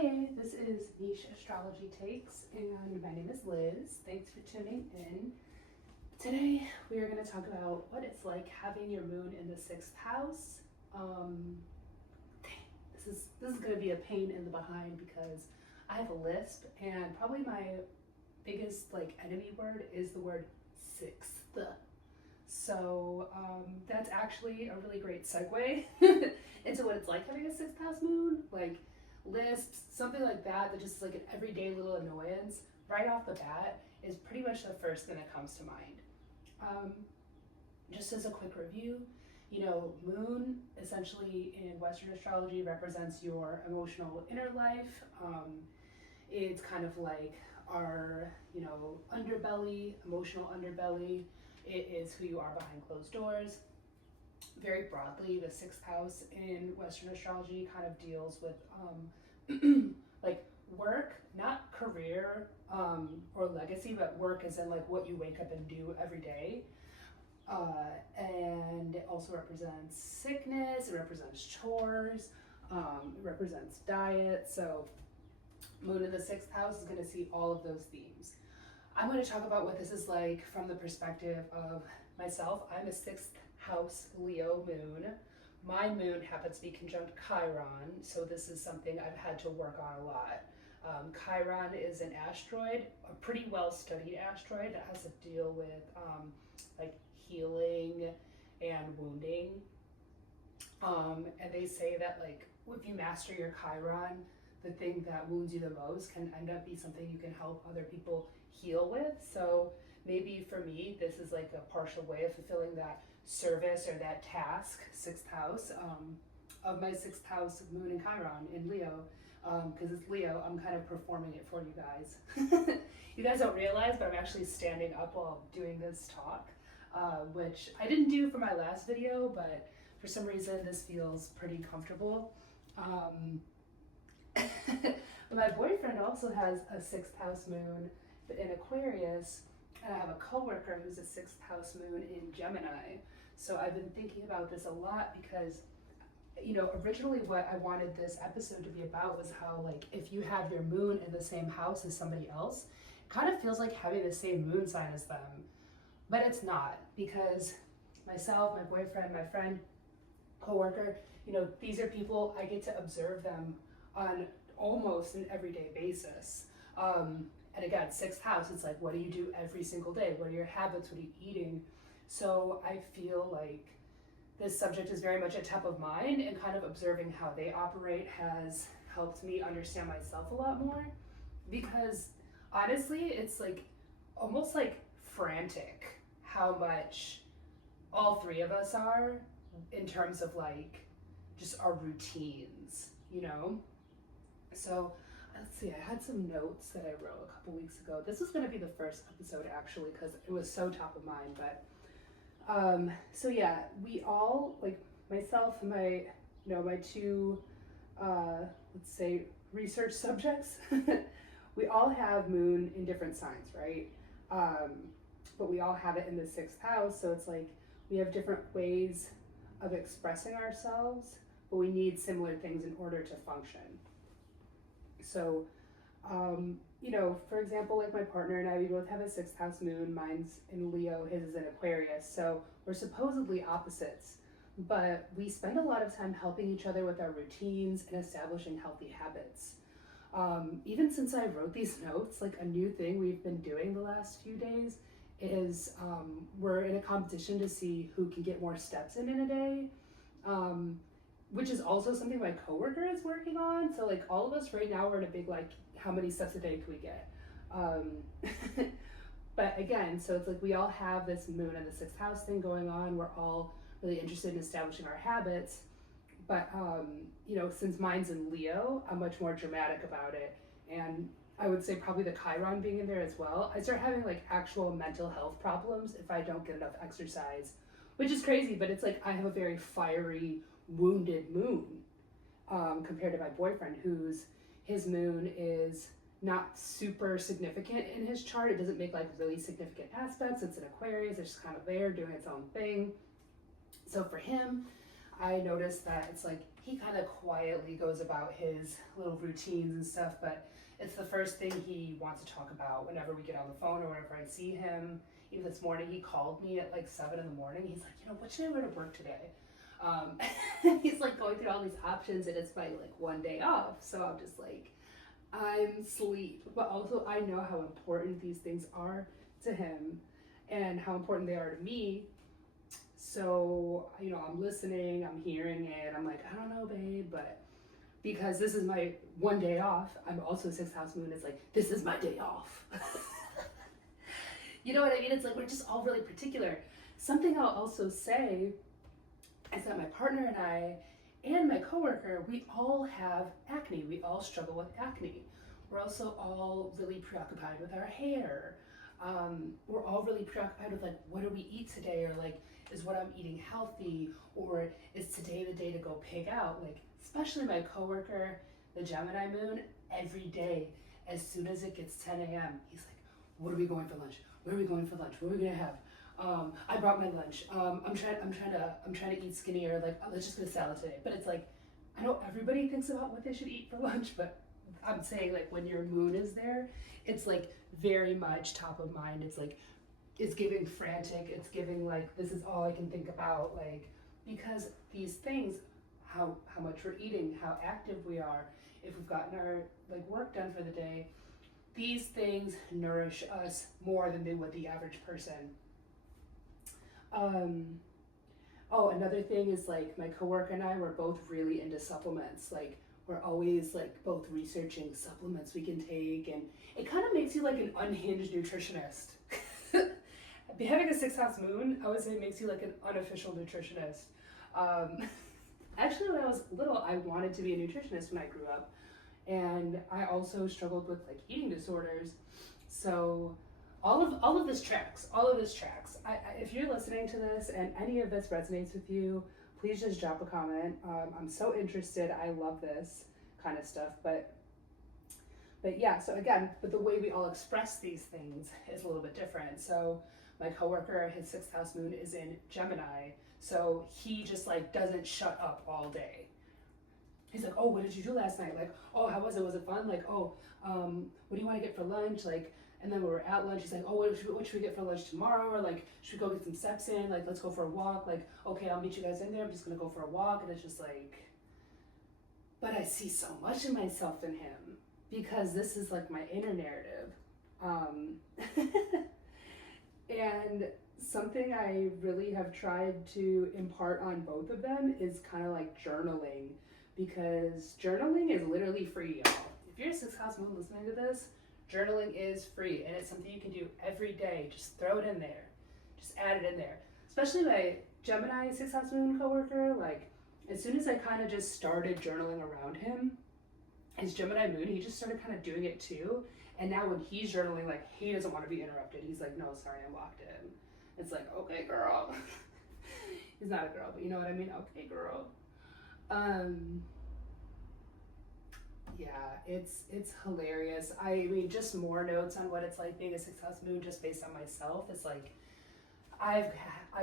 Hey, this is Niche Astrology Takes, and my name is Liz. Thanks for tuning in. Today, we are going to talk about what it's like having your moon in the 6th house. This is going to be a pain in the behind because I have a lisp, and probably my biggest enemy word is the word sixth. So that's actually a really great segue into what it's like having a 6th house moon, like lisps, something like that, that just is like an everyday little annoyance right off the bat is pretty much the first thing that comes to mind. Just as a quick review, moon essentially in Western astrology represents your emotional inner life. It's kind of like our, underbelly, emotional underbelly. It is who you are behind closed doors. Very broadly, the 6th house in Western astrology kind of deals with like work, not career or legacy, but work as in like what you wake up and do every day. And it also represents sickness, it represents chores, it represents diet. So moon in the 6th house is going to see all of those themes. I'm going to talk about what this is like from the perspective of myself. I'm a 6th house Leo moon. My moon happens to be conjunct Chiron, so this is something I've had to work on a lot. Chiron is an asteroid, a pretty well-studied asteroid that has to deal with like healing and wounding. And they say that like if you master your Chiron, the thing that wounds you the most can end up be something you can help other people heal with. So maybe for me, this is like a partial way of fulfilling that service or that task, 6th house, of my 6th house moon in Chiron in Leo. Because it's Leo, I'm kind of performing it for you guys. You guys don't realize, but I'm actually standing up while doing this talk, which I didn't do for my last video, but for some reason this feels pretty comfortable. But my boyfriend also has a 6th house moon in Aquarius, and I have a coworker who's a 6th house moon in Gemini. So I've been thinking about this a lot because, originally what I wanted this episode to be about was how, like, if you have your moon in the same house as somebody else, it kind of feels like having the same moon sign as them. But it's not, because myself, my boyfriend, my friend, coworker, these are people I get to observe them on almost an everyday basis. And again, 6th house, it's like, what do you do every single day? What are your habits? What are you eating? So I feel like this subject is very much at top of mind, and kind of observing how they operate has helped me understand myself a lot more, because honestly, it's like almost like frantic how much all three of us are in terms of like just our routines, So let's see, I had some notes that I wrote a couple weeks ago. This was going to be the first episode actually because it was so top of mind, but so yeah, we all, like myself and my, my two, let's say research subjects, we all have moon in different signs, right? But we all have it in the 6th house. So it's like, we have different ways of expressing ourselves, but we need similar things in order to function. So, for example, like my partner and I, we both have a 6th house moon. Mine's in Leo, his is in Aquarius. So we're supposedly opposites, but we spend a lot of time helping each other with our routines and establishing healthy habits. Even since I wrote these notes, like a new thing we've been doing the last few days is we're in a competition to see who can get more steps in a day. Which is also something my coworker is working on. So like all of us right now, we're in a big, like, how many steps a day can we get? But again, so it's like we all have this moon and the 6th house thing going on. We're all really interested in establishing our habits. But, since mine's in Leo, I'm much more dramatic about it. And I would say probably the Chiron being in there as well. I start having like actual mental health problems if I don't get enough exercise, which is crazy, but it's like I have a very fiery, wounded moon compared to my boyfriend, his moon is not super significant in his chart. It doesn't make like really significant aspects. It's an Aquarius. It's just kind of there doing its own thing. So for him, I noticed that it's like he kind of quietly goes about his little routines and stuff, but it's the first thing he wants to talk about whenever we get on the phone or whenever I see him. Even this morning, he called me at like 7 in the morning. He's like, what should I wear to work today? He's like going through all these options, and it's my like one day off. So I'm just like, I'm sleep. But also I know how important these things are to him and how important they are to me. So, I'm listening, I'm hearing it. I'm like, I don't know, babe, but because this is my one day off, I'm also 6th house moon. It's like, this is my day off. You know what I mean? It's like, we're just all really particular. Something I'll also say is that my partner and I and my coworker, we all have acne. We all struggle with acne. We're also all really preoccupied with our hair. We're all really preoccupied with like, what do we eat today? Or like, is what I'm eating healthy? Or is today the day to go pig out? Like, especially my coworker, the Gemini moon, every day, as soon as it gets 10 a.m., he's like, what are we going for lunch? Where are we going for lunch? What are we gonna have? I brought my lunch. I'm trying to eat skinnier. Like, let's just get a salad today. But it's like, I know everybody thinks about what they should eat for lunch, but I'm saying like when your moon is there, it's like very much top of mind. It's like, it's giving frantic. It's giving like, this is all I can think about. Like, because these things, how much we're eating, how active we are, if we've gotten our like work done for the day, these things nourish us more than they would the average person. Another thing is like my coworker and I were both really into supplements. Like, we're always like both researching supplements we can take, and it kind of makes you like an unhinged nutritionist. Having a 6th house moon, I would say, makes you like an unofficial nutritionist. Actually, when I was little, I wanted to be a nutritionist when I grew up, and I also struggled with like eating disorders. So all of this tracks. If you're listening to this and any of this resonates with you, please just drop a comment. I'm so interested. I love this kind of stuff. But yeah, so again, but the way we all express these things is a little bit different. So my coworker, his 6th house moon is in Gemini. So he just like doesn't shut up all day. He's like, oh, what did you do last night? Like, oh, how was it? Was it fun? Like, oh, what do you want to get for lunch? Like, and then when we're at lunch, he's like, oh, what should we get for lunch tomorrow? Or like, should we go get some steps in? Like, let's go for a walk. Like, okay, I'll meet you guys in there. I'm just going to go for a walk. And it's just like, but I see so much of myself in him because this is like my inner narrative. And something I really have tried to impart on both of them is kind of like journaling, because journaling is literally free, y'all. If you're a 6th house moon listening to this, journaling is free, and it's something you can do every day. Just throw it in there. Just add it in there. Especially my Gemini 6th house moon coworker, like, as soon as I kind of just started journaling around him, his Gemini moon, he just started kind of doing it too. And now when he's journaling, like, he doesn't want to be interrupted. He's like, no, sorry, I'm locked in. It's like, okay, girl. He's not a girl, but you know what I mean? Okay, girl. Yeah, it's hilarious. I mean, just more notes on what it's like being a 6th house moon, just based on myself. It's like, I've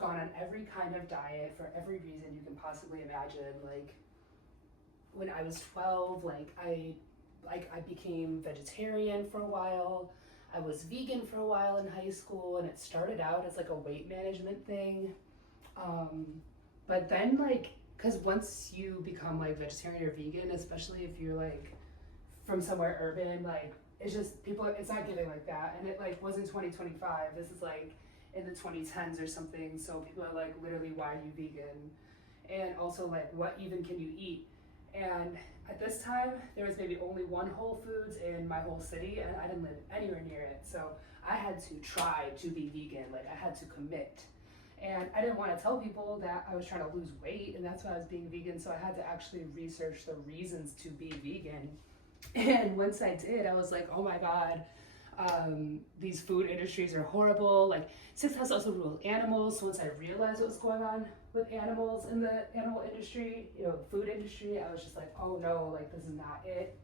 gone on every kind of diet for every reason you can possibly imagine. Like, when I was 12, I became vegetarian for a while. I was vegan for a while in high school, and it started out as like a weight management thing. But then like, because once you become like vegetarian or vegan, especially if you're like from somewhere urban, like, it's just it's not giving like that. And it like was in 2025. This is like in the 2010s or something. So people are like, literally, why are you vegan? And also like, what even can you eat? And at this time, there was maybe only one Whole Foods in my whole city, and I didn't live anywhere near it. So I had to try to be vegan. Like, I had to commit. And I didn't want to tell people that I was trying to lose weight, and that's why I was being vegan. So I had to actually research the reasons to be vegan. And once I did, I was like, oh my God, these food industries are horrible. Like, 6th house also rules animals. So once I realized what was going on with animals in the animal industry, the food industry, I was just like, oh no, like, this is not it.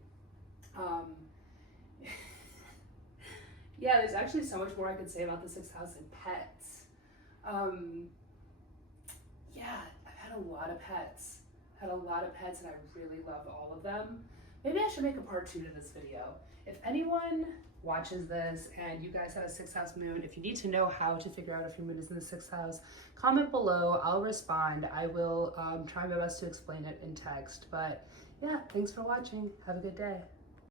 Yeah, there's actually so much more I could say about the 6th house and pets. Yeah, I've had a lot of pets. had a lot of pets and I really love all of them. Maybe I should make a part 2 to this video. If anyone watches this and you guys have a 6th house moon, if you need to know how to figure out if your moon is in the 6th house, comment below. I'll respond. I will try my best to explain it in text. But yeah, thanks for watching. Have a good day.